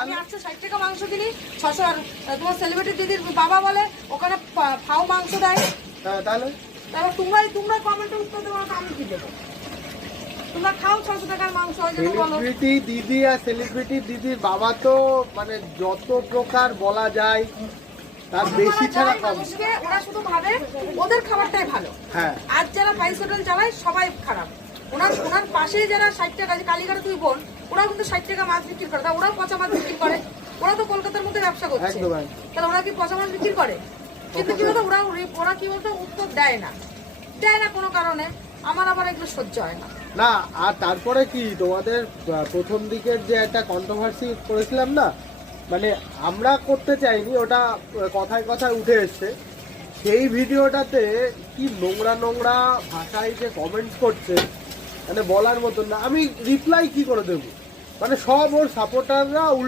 আমি 860 টাকা মাংস কিনি, 600 আর তোমার সেলিব্রিটি দিদির বাবা বলে ওখানে ফাও মাংস দেয়। তাহলে তোমরা কমেন্টে উত্তর দেবো, আমি কি দেবো? তোমরা খাও 600 টাকার মাংস, ওই জন্য বলো। সেলিব্রিটি দিদি আর সেলিব্রিটি দিদির বাবা তো মানে যত প্রকার বলা যায় তার বেশি ছাড়া কম। ওরা শুধু ভাবে ওদের খাবারটাই ভালো। হ্যাঁ, আর যারা ফাইভ হোটেল চালায় সবাই খারাপ। ওনার পাশেই যারা 60 টাকা, কালীঘাটে তুই বোন, ওরাও কিন্তু 60 টাকা মাছ বিক্রি করে, তা ওরাও পচা মাছ বিক্রি করে। ওরা তো কলকাতার মধ্যে ব্যবসা করছে, তাহলে ওরা কি পচা মাছ বিক্রি করে? কিন্তু কি বলতো, ওরা কি বলতো উত্তর দেয় না কোনো কারণে। আমার আবার এগুলো সহ্য হয় না। না, আর তারপরে কি তোমাদের প্রথম দিকের যে একটা কন্ট্রোভার্সি করেছিলাম না, মানে আমরা করতে চাইনি, ওটা কথায় কথায় উঠে এসছে। সেই ভিডিওটাতে কি নোংরা নোংরা ভাষায় যে কমেন্টস করছে, মানে বলার মতন না। আমি রিপ্লাই কি করে দেবো? মানে সব ওর সাপোর্টাররা